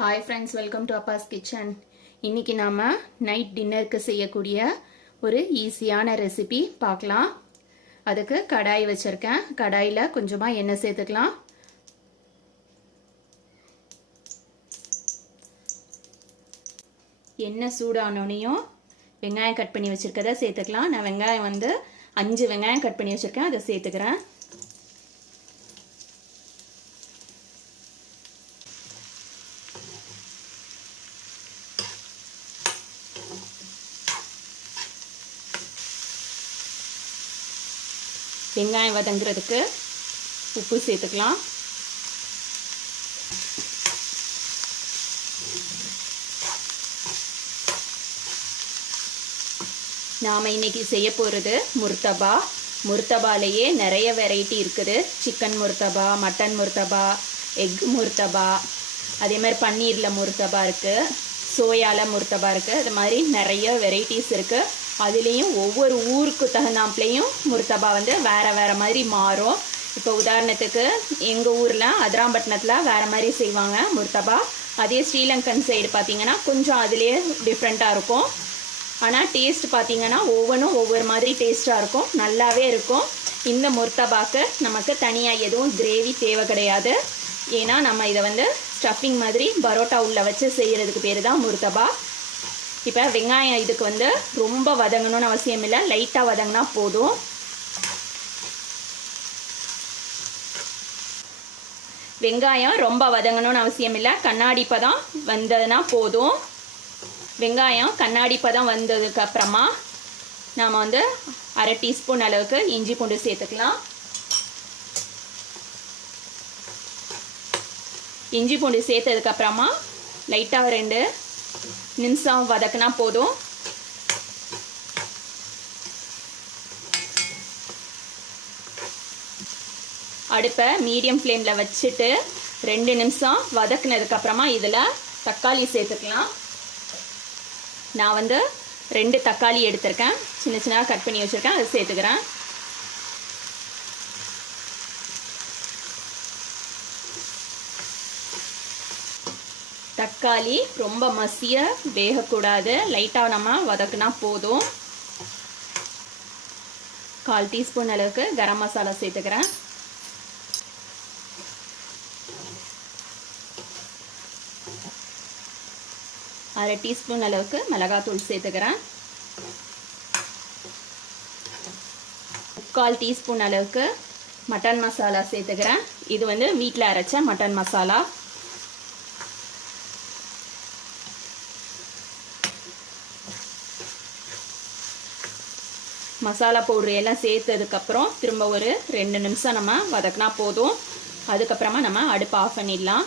Hi friends, welcome to Abbas kitchen. இன்னைக்கு நாம night டின்னருக்கு செய்யக்கூடிய ஒரு ஈஸியான ரெசிபி பார்க்கலாம். அதுக்கு கடாய் வச்சிருக்கேன். கடாயில் கொஞ்சமாக எண்ணெய் சேர்த்துக்கலாம். எண்ணெய் சூடானோனையும் வெங்காயம் கட் பண்ணி வச்சிருக்கதை சேர்த்துக்கலாம். நான் வெங்காயம் 5 வெங்காயம் கட் பண்ணி வச்சிருக்கேன், அதை சேர்த்துக்கிறேன். வெங்காயம் வதங்குறதுக்கு உப்பு சேர்த்துக்கலாம். நாம் இன்னைக்கு செய்ய போகிறது முர்தபா. முர்தபாலேயே நிறைய வெரைட்டி இருக்குது. சிக்கன் முர்தபா, மட்டன் முர்தபா, எக் முர்தபா, அதே மாதிரி பன்னீரில் முர்தபா இருக்குது, சோயாவில் முர்தபா இருக்குது. அது மாதிரி நிறைய வெரைட்டிஸ் இருக்குது. அதுலேயும் ஒவ்வொரு ஊருக்கு தகுந்தாப்புலையும் முர்தபா வேறு மாதிரி மாறும். இப்போ உதாரணத்துக்கு எங்கள் ஊரில் அதிராம்பட்டினத்தில் வேறு மாதிரி செய்வாங்க முர்தபா. அதே ஸ்ரீலங்கன் சைடு பார்த்திங்கன்னா கொஞ்சம் அதுலேயே டிஃப்ரெண்ட்டாக இருக்கும். ஆனால் டேஸ்ட் பார்த்திங்கன்னா ஒவ்வொன்றும் ஒவ்வொரு மாதிரி டேஸ்ட்டாக இருக்கும், நல்லாவே இருக்கும். இந்த முர்தபாக்கு நமக்கு தனியாக எதுவும் கிரேவி தேவை கிடையாது. ஏன்னா நம்ம இதை ஸ்டஃபிங் மாதிரி பரோட்டா உள்ள வச்சு செய்கிறதுக்கு பேர் தான் முர்தபா. இப்போ வெங்காயம் இதுக்கு ரொம்ப வதங்கணும்னு அவசியம் இல்லை, லைட்டாக வதங்கினா போதும். வெங்காயம் ரொம்ப வதங்கணும்னு அவசியம் இல்லை, கண்ணாடி பதம் வந்ததுன்னா போதும். வெங்காயம் கண்ணாடி பதம் வந்ததுக்கு அப்புறமா நாம் 1/2 டீஸ்பூன் அளவுக்கு இஞ்சி பூண்டு சேர்த்துக்கலாம். இஞ்சி பூண்டு சேர்த்ததுக்கப்புறமா லைட்டாக 2 நிமிஷம் வதக்கினா போதும். அடுப்பை மீடியம் ஃப்ளேமில் வச்சுட்டு 2 நிமிஷம் வதக்குனதுக்கப்புறமா இதில் தக்காளி சேர்த்துக்கலாம். நான் 2 தக்காளி எடுத்திருக்கேன், சின்ன சின்னதாக கட் பண்ணி வச்சுருக்கேன், அதை சேர்த்துக்கிறேன். தக்காளி ரொம்ப மசிய வேகக்கூடாது, லைட்டாக நம்ம வதக்குனா போதும். 1/4 டீஸ்பூன் அளவுக்கு கரம் மசாலா சேர்த்துக்கிறேன். அரை டீஸ்பூன் அளவுக்கு மிளகாத்தூள் சேர்த்துக்கிறேன். 3/4 டீஸ்பூன் அளவுக்கு மட்டன் மசாலா சேர்த்துக்கிறேன். இது வீட்டில் அரைச்ச மட்டன் மசாலா. மசாலா பவுட்ரு எல்லாம் சேர்த்ததுக்கப்புறம் திரும்ப ஒரு 2 நிமிஷம் நம்ம வதக்கினா போதும். அதுக்கப்புறமா நம்ம அடுப்பை ஆஃப் பண்ணிடலாம்.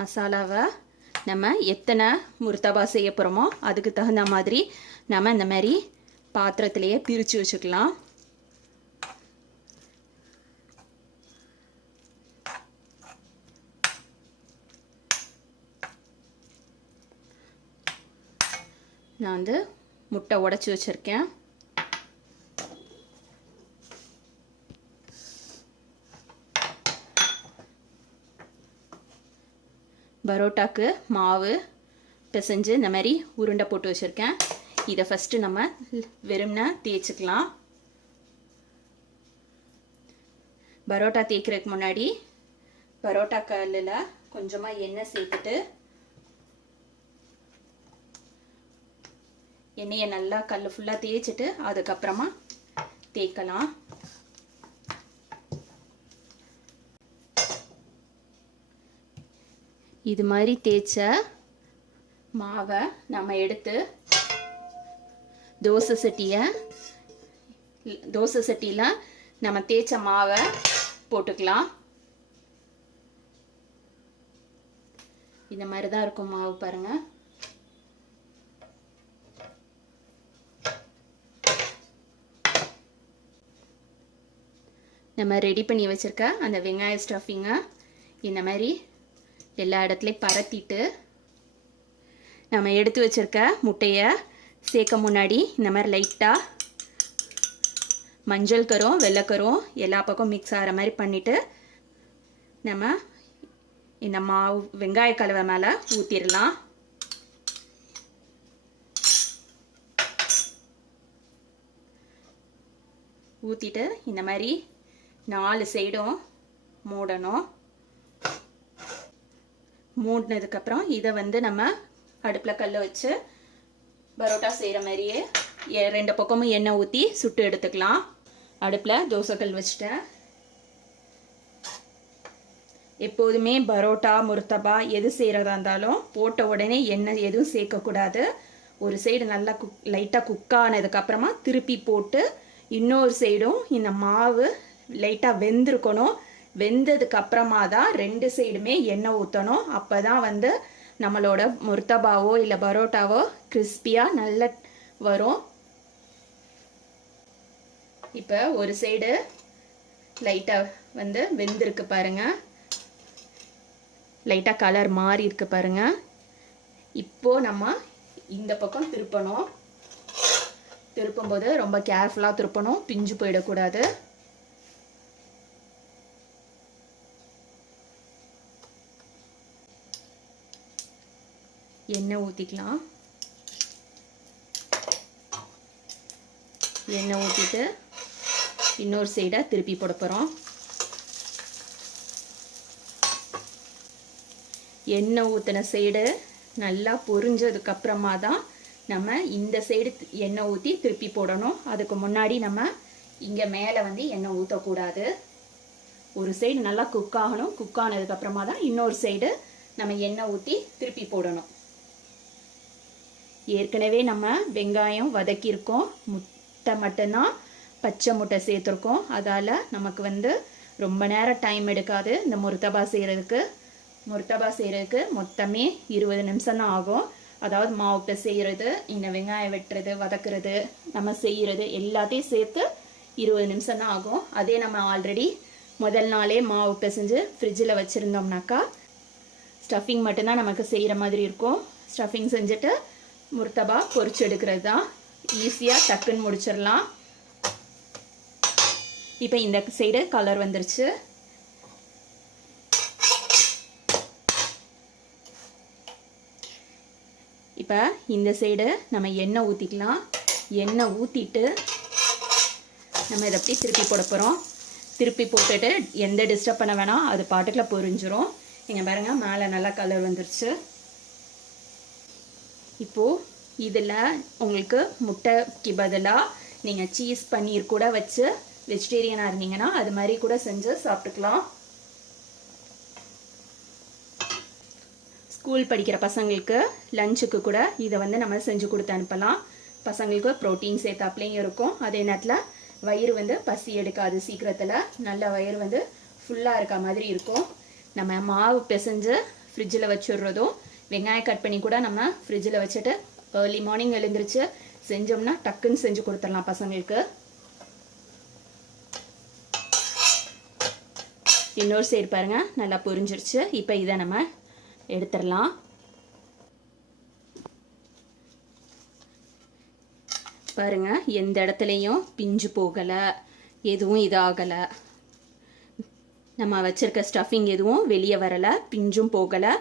மசாலாவை நம்ம எத்தனை முர்தபா செய்ய போகிறோமோ அதுக்கு தகுந்த மாதிரி நம்ம இந்த மாதிரி பாத்திரத்திலேயே பிரித்து வச்சுக்கலாம். நான் முட்டை உடைச்சி வச்சுருக்கேன். பரோட்டாக்கு மாவு பிசைஞ்சு இந்த மாதிரி உருண்டை போட்டு வச்சுருக்கேன். இதை ஃபஸ்ட்டு நம்ம வெறும்னா தேய்ச்சிக்கலாம். பரோட்டா தேய்க்கிறதுக்கு முன்னாடி பரோட்டா கல்லில் கொஞ்சமாக எண்ணெய் சேர்த்துட்டு எண்ணெயை நல்லா கல் ஃபுல்லாக தேய்ச்சிட்டு அதுக்கப்புறமா தேய்க்கலாம். இது மாதிரி தேய்ச்ச மாவை நம்ம எடுத்து தோசை சட்டியில் நம்ம தேய்ச்ச மாவை போட்டுக்கலாம். இந்த மாதிரி தான் இருக்கும் மாவு பாருங்கள். நம்ம ரெடி பண்ணி வச்சுருக்க அந்த வெங்காய ஸ்டஃபிங்கை இந்த மாதிரி எல்லா இடத்துலையும் பரத்திட்டு நம்ம எடுத்து வச்சுருக்க முட்டையை சேர்க்க முன்னாடி இந்த மாதிரி லைட்டாக மஞ்சள் கரும் வெள்ளைக்கரும் எல்லா பக்கம் மிக்ஸ் ஆகிற மாதிரி பண்ணிவிட்டு நம்ம இந்த மாவு வெங்காய கலவை மேலே ஊற்றிடலாம். ஊற்றிட்டு இந்த மாதிரி 4 சைடும் மூடணும். மூடினதுக்கப்புறம் இதை வந்து நம்ம அடுப்பில் கல்லை வச்சு பரோட்டா செய்கிற மாதிரியே 2 பக்கமும் எண்ணெய் ஊற்றி சுட்டு எடுத்துக்கலாம். அடுப்பில் தோசைக்கல் வச்சுட்டேன். எப்போதுமே பரோட்டா முர்த்தபா எது செய்கிறதா இருந்தாலும் போட்ட உடனே எண்ணெய் எதுவும் சேர்க்கக்கூடாது. ஒரு சைடு நல்லா லைட்டாக குக் ஆனதுக்கப்புறமா திருப்பி போட்டு இன்னொரு சைடும் இந்த மாவு லைட்டாக வெந்திருக்கணும். வெந்ததுக்கப்புறமா தான் 2 சைடுமே எண்ணெய் ஊற்றணும். அப்போ தான் வந்து நம்மளோட முர்த்தபாவோ இல்லை பரோட்டாவோ கிறிஸ்பியாக நல்லா வரும். இப்போ ஒரு சைடு லைட்டாக வந்து வெந்திருக்கு பாருங்கள். லைட்டாக கலர் மாறி இருக்கு பாருங்கள். இப்போது நம்ம இந்த பக்கம் திருப்பணும். திருப்பும்போது ரொம்ப கேர்ஃபுல்லாக திருப்பணும், பிஞ்சு போயிடக்கூடாது. எண்ணெய் ஊற்றிக்கலாம். எண்ணெய் ஊற்றிட்டு இன்னொரு சைடை திருப்பி போட போகிறோம். எண்ணெய் ஊற்றின சைடு நல்லா பொரிஞ்சதுக்கப்புறமா தான் நம்ம இந்த சைடு எண்ணெய் ஊற்றி திருப்பி போடணும். அதுக்கு முன்னாடி நம்ம இங்கே மேலே வந்து எண்ணெய் ஊற்றக்கூடாது. ஒரு சைடு நல்லா குக் ஆகணும். குக் ஆனதுக்கப்புறமா தான் இன்னொரு சைடு நம்ம எண்ணெய் ஊற்றி திருப்பி போடணும். ஏற்கனவே நம்ம வெங்காயம் வதக்கியிருக்கோம். முட்டை மட்டும்தான் பச்சை முட்டை சேர்த்துருக்கோம். அதால் நமக்கு வந்து ரொம்ப நேரம் டைம் எடுக்காது இந்த முர்த்தபா செய்கிறதுக்கு. முர்த்தபா செய்கிறதுக்கு மொத்தமே 20 நிமிஷம் தான் ஆகும். அதாவது மாவு பிசைகிறது, இந்த வெங்காயம் வெட்டுறது, வதக்குறது, நம்ம செய்கிறது எல்லாத்தையும் சேர்த்து 20 நிமிஷம் தான் ஆகும். அதே நம்ம ஆல்ரெடி முதல் நாளே மாவு பிசைஞ்சு ஃப்ரிட்ஜில் வச்சுருந்தோம்னாக்கா ஸ்டஃபிங் மட்டும்தான் நமக்கு செய்கிற மாதிரி இருக்கும். ஸ்டஃபிங் செஞ்சுட்டு முர்த்தபா பொரிச்சு எடுக்கிறது தான். ஈஸியாக டக்குன்னு முடிச்சிடலாம். இப்போ இந்த சைடு கலர் வந்துருச்சு. இப்போ இந்த சைடு நம்ம எண்ணெய் ஊற்றிக்கலாம். எண்ணெய் ஊற்றிட்டு நம்ம இதை அப்படி திருப்பி போட போகிறோம். திருப்பி போட்டுட்டு எந்த டிஸ்டர்ப் பண்ண வேணாம், அது பாட்டுக்குள்ள பொரிஞ்சிரும். இங்கே பாருங்கள், மேலே நல்லா கலர் வந்துருச்சு. இப்போது இதில் உங்களுக்கு முட்டைக்கு பதிலாக நீங்கள் சீஸ் பன்னீர் கூட வச்சு வெஜிடேரியனாக இருந்தீங்கன்னா அது மாதிரி கூட செஞ்சு சாப்பிட்டுக்கலாம். ஸ்கூல் படிக்கிற பசங்களுக்கு லஞ்சுக்கு கூட இதை வந்து நம்ம செஞ்சு கொடுத்து அனுப்பலாம். பசங்களுக்கு ப்ரோட்டீன் சேர்த்தாப்லேயும் இருக்கும். அதே நேரத்தில் வயிறு வந்து பசி எடுக்காது. சீக்கிரத்தில் நல்ல வயிறு வந்து ஃபுல்லாக இருக்க மாதிரி இருக்கும். நம்ம மாவு பிசைஞ்சு ஃப்ரிட்ஜில் வச்சுடுறதும், வெங்காயம் கட் பண்ணி கூட நம்ம ஃப்ரிட்ஜில் வச்சுட்டு ஏர்லி மார்னிங் எழுந்திரிச்சு செஞ்சோம்னா டக்குன்னு செஞ்சு கொடுத்துடலாம் பசங்களுக்கு. இன்னொரு சைடு பாருங்கள், நல்லா பொரிஞ்சிருச்சு. இப்போ இதை நம்ம எடுத்துடலாம். பாருங்க, எந்த இடத்துலையும் பிஞ்சு போகலை, எதுவும் இதாகலை. நம்ம வச்சிருக்க ஸ்டஃபிங் எதுவும் வெளியே வரலை, பிஞ்சும் போகலை.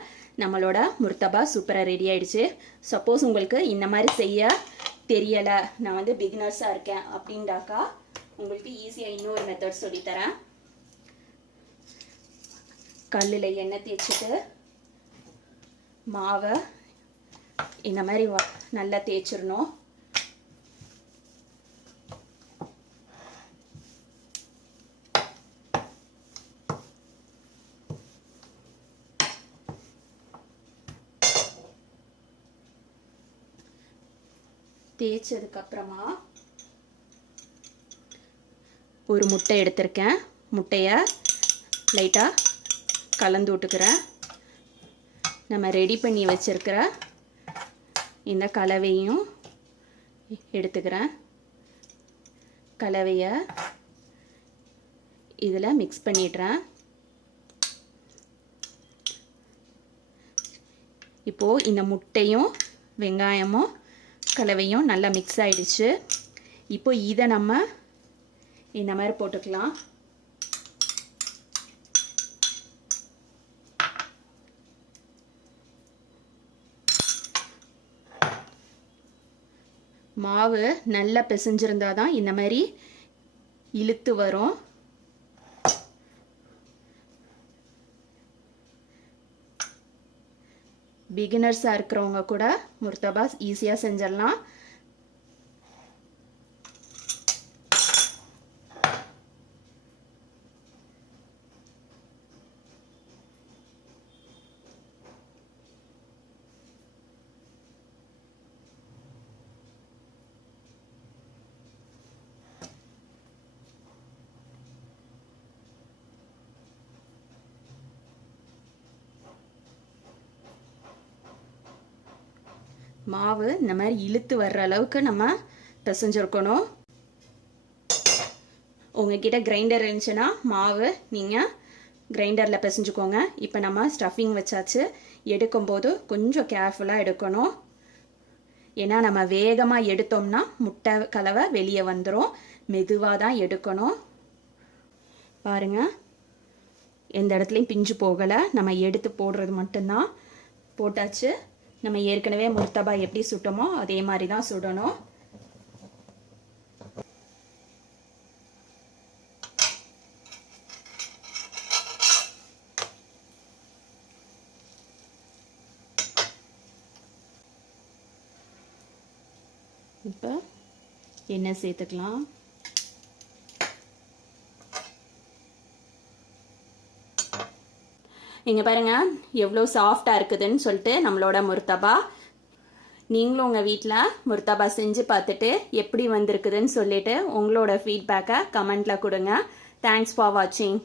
நம்மளோட முர்த்தபா சூப்பராக ரெடி ஆயிடுச்சு. சப்போஸ் உங்களுக்கு இந்த மாதிரி செய்ய தெரியலை, நான் வந்து பிகினர்ஸாக இருக்கேன் அப்படின்டாக்கா உங்களுக்கு ஈஸியாக இன்னொரு மெத்தட் சொல்லித்தரேன். கல்லில் எண்ணெய் தேய்ச்சிட்டு மாவை இந்த மாதிரி நல்லா தேய்ச்சிடணும். தேய்ச்சதுக்கப்புறமா ஒரு முட்டை எடுத்திருக்கேன். முட்டையை லைட்டாக கலந்து விட்டுக்கிறேன். நம்ம ரெடி பண்ணி வச்சிருக்கிற இந்த கலவையும் எடுத்துக்கிறேன். கலவையை இதில் மிக்ஸ் பண்ணிடுறேன். இப்போது இந்த முட்டையும் வெங்காயமும் கலவையும் நல்லா மிக்ஸ் ஆகிடுச்சு. இப்போ இதை நம்ம இந்த மாதிரி போட்டுக்கலாம். மாவு நல்லா பிசைஞ்சிருந்தா தான் இந்த மாதிரி இழுத்து வரும். பிகினர்ஸாக இருக்கிறவங்க கூட முர்தபா ஈஸியாக செஞ்சிடலாம். மாவு இந்த மாதிரி இழுத்து வர்ற அளவுக்கு நம்ம பிசைஞ்சிருக்கணும். உங்ககிட்ட கிரைண்டர் இருந்துச்சுன்னா மாவு நீங்கள் கிரைண்டரில் பிசைஞ்சுக்கோங்க. இப்போ நம்ம ஸ்டஃபிங் வச்சாச்சு. எடுக்கும்போது கொஞ்சம் கேர்ஃபுல்லாக எடுக்கணும். ஏன்னா நம்ம வேகமாக எடுத்தோம்னா முட்டை கலவை வெளியே வந்துடும். மெதுவாக தான் எடுக்கணும். பாருங்கள், எந்த இடத்துலையும் பிஞ்சு போகலை. நம்ம எடுத்து போடுறது மட்டும்தான். போட்டாச்சு. நம்ம ஏற்கனவே முர்தபா எப்படி சுட்டோமோ அதே மாதிரி தான் சுடணும். இப்போ எண்ணெய் சேர்த்துக்கலாம். இங்கே பாருங்கள் எவ்வளோ சாஃப்டாக இருக்குதுன்னு சொல்லிட்டு நம்மளோட முர்தபா. நீங்களும் உங்கள் வீட்டில் முர்தபா செஞ்சு பார்த்துட்டு எப்படி வந்திருக்குதுன்னு சொல்லிட்டு உங்களோட ஃபீட்பேக்கை கமெண்ட்டில் கொடுங்க. தேங்க்ஸ் ஃபார் வாட்சிங்.